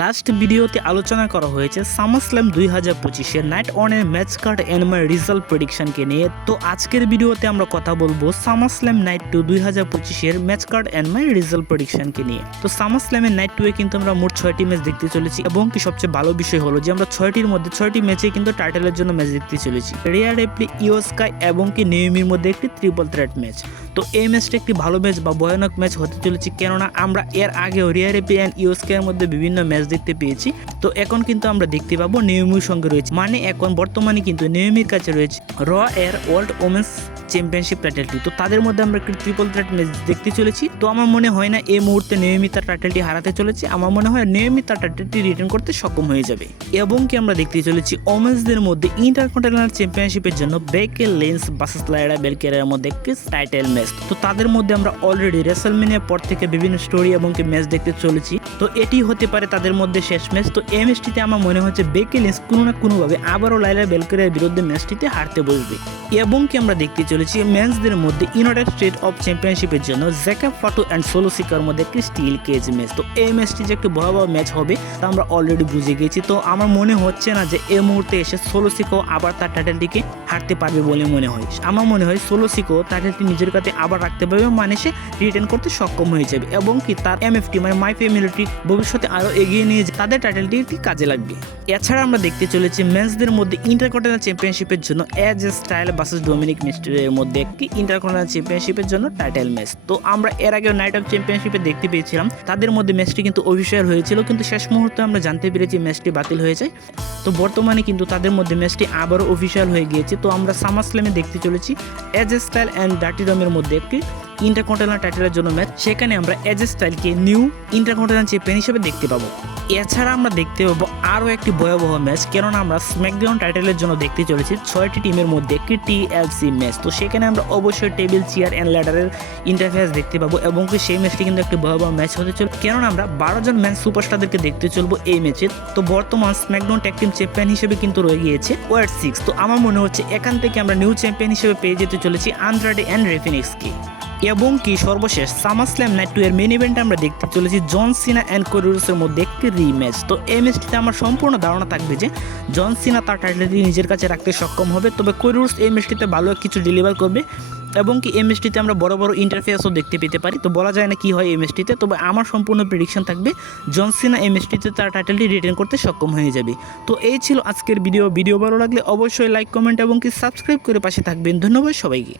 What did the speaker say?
Last ভিডিওতে আলোচনা করা হয়েছে সামারস্ল্যাম 2025 নাইট ওয়ানের ম্যাচ কার্ড এন্ড রেজাল্ট প্রেডিকশনকে নিয়ে। তো আজকের ভিডিওতে আমরা কথা বলবো SummerSlam night 2 2025 match card and result প্রেডিকশনকে নিয়ে। তো সামারস্ল্যামের নাইট 2 এ কিন্তু আমরা মোট 6টি ম্যাচ দেখতে চলেছি এবং কি সবচেয়ে ভালো বিষয় হলো যে আমরা 6টির মধ্যে 6টি ম্যাচে কিন্তু টাইটেলের জন্য ম্যাচ দেখতে চলেছি। রিয়া রিপ্লি, ইও স্কাই এবং কি নেওমির মধ্যে একটি ট্রিপল থ্রেট ম্যাচ। তো এই ম্যাচটা একটি ভালো ম্যাচ বা ভয়ানক ম্যাচ হতে চলেছে, কেননা আমরা এর আগেও রিয়া রিপ্লি এন্ড ইও স্কাইয়ের মধ্যে বিভিন্ন ম্যাচ দেখতে পেয়েছি। তো এখন কিন্তু আমরা দেখতে পাবো নেওমির সঙ্গে রয়েছে, মানে এখন বর্তমানে কিন্তু নেওমির কাছে রয়েছে র এর ওয়ার্ল্ড ওমেন্স চ্যাম্পিয়নশিপ টাইটেলটি। তো তাদের মধ্যে আমরা একটি ট্রিপল থ্রেট ম্যাচ দেখতে চলেছি। তো আমার মনে হয় না এই মুহূর্তে নেওমি তার টাইটেলটি হারাতে চলেছে। আমার মনে হয় নেওমি তার টাইটেলটি রিটার্ন করতে সক্ষম হয়ে যাবে। এবং কি আমরা দেখতে চলেছি ওমেন্সদের মধ্যে ইন্টারকন্টিনেন্টাল চ্যাম্পিয়নশিপের জন্য বেকে লিঞ্চ ভার্সেস লাইরা বেলকেরের মধ্যে একটি টাইটেল ম্যাচ। তো তাদের মধ্যে আমরা অলরেডি রেসলম্যানিয়ার পর থেকে বিভিন্ন স্টোরি এবং কি ম্যাচ দেখতে চলেছি। তো এটি হতে পারে তাদের মধ্যে শেষ ম্যাচ। তো এই ম্যাচটিতে আমার মনে হচ্ছে বেকে লিঞ্চ কোনো না কোনোভাবে আবারও লাইরা বেলকেরের বিরুদ্ধে ম্যাচটিতে হারতে বসবে। এবং কি আমরা দেখতে চলেছি মেন্সদের মধ্যে ইউনাইটেড স্টেট অফ চ্যাম্পিয়নশিপের জন্য জ্যাকব ফাটু অ্যান্ড সোলো সিকার মধ্যে একটি স্টিল কেজ ম্যাচ। তো এই ম্যাচটি যে একটি ভয়াবহ ম্যাচ হবে তা আমরা অলরেডি বুঝে গেছি। তো আমার মনে হচ্ছে না যে এই মুহূর্তে এসে সোলো সিকো আবার তার টাইটেলটিকে হারতে পারবে বলে মনে হয়। আমার মনে হয় সোলো সিকো টাইটেলটি নিজের কাছে আবার রাখতে পারবে, মানে সে রিটার্ন করতে সক্ষম হয়ে যাবে এবং কি তার এমএফটি মানে মাই ফ্যামিলিটি ভবিষ্যতে আরও এগিয়ে নিয়ে তাদের টাইটেলটি কাজে লাগবে। এছাড়া আমরা দেখতে চলেছি মেন্সদের মধ্যে ইন্টারকন্টিনেন্টাল চ্যাম্পিয়নশিপের জন্য এজ স্টাইল ভার্সেস ডোমিনিক মিস্টেরিয়ার মধ্যে একটি ইন্টারকন্টিনেন্টাল চ্যাম্পিয়নশিপের জন্য টাইটেল ম্যাচ। তো আমরা এর আগে নাইট অফ চ্যাম্পিয়নশিপে দেখতে পেয়েছিলাম তাদের মধ্যে ম্যাচটি কিন্তু অফিসিয়াল হয়েছিল, কিন্তু শেষ মুহূর্তে আমরা জানতে পেরেছি ম্যাচটি বাতিল হয়ে যায়। তো বর্তমানে কিন্তু তাদের মধ্যে ম্যাচটি আবারও অফিসিয়াল হয়ে গিয়েছে। তো আমরা সামারস্ল্যামে দেখতে চলেছি এজ স্টাইল অ্যান্ড ডার্টি ডমের মধ্যে একটি ইন্টারকন্টিনেন্টাল টাইটেলের জন্য ম্যাচ। সেখানে আমরা এজ স্টাইলকে নিউ ইন্টারকন্টিনেন্টাল চ্যাম্পিয়ন হিসেবে দেখতে পাবো। এছাড়া আমরা দেখতে পাবো আরও একটি ভয়াবহ ম্যাচ, কেননা আমরা স্ম্যাকডাউন টাইটেলের জন্য দেখতে চলেছি 6টি টিমের মধ্যে একটি টিএলসি ম্যাচ। তো সেখানে আমরা অবশ্যই টেবিল, চেয়ার অ্যান্ড ল্যাডারের ইন্টারফেস দেখতে পাবো এবং সেই ম্যাচটি কিন্তু একটি ভয়াবহ ম্যাচ হতে চলবে, কেননা আমরা 12 জন ম্যান সুপারস্টারদেরকে দেখতে চলবো এই ম্যাচে। তো বর্তমান স্ম্যাকডাউন ট্যাগ টিম চ্যাম্পিয়ন হিসেবে কিন্তু রয়ে গিয়েছে ওয়ার 6। তো আমার মনে হচ্ছে এখান থেকে আমরা নিউ চ্যাম্পিয়ন হিসেবে পেয়ে যেতে চলেছি আন্দ্রাডে অ্যান্ড রেফিনিক্সকে। এবং কি সর্বশেষ সামারস্ল্যাম নাইট 2 এর মেইন ইভেন্টে আমরা দেখতে চলেছি জন সিনা অ্যান্ড কোডি রোডসের মধ্যে একটি রিম্যাচ। তো এই ম্যাচটিতে আমার সম্পূর্ণ ধারণা থাকবে যে জন সিনা তার টাইটেলটি নিজের কাছে রাখতে সক্ষম হবে, তবে কোডি রোডস এই ম্যাচটিতে ভালো কিছু ডেলিভার করবে এবং কি এই ম্যাচটিতে আমরা বড় বড় ইন্টারফেসও দেখতে পেতে পারি। তো বলা যায় না কি হয় এই ম্যাচটিতে, তবে আমার সম্পূর্ণ প্রেডিকশন থাকবে জন সিনা এই ম্যাচটিতে তার টাইটেলটি রিটার্ন করতে সক্ষম হয়ে যাবে। তো এই ছিল আজকের ভিডিও ভালো লাগলে অবশ্যই লাইক, কমেন্ট এবং কি সাবস্ক্রাইব করে পাশে থাকবেন। ধন্যবাদ সবাইকে।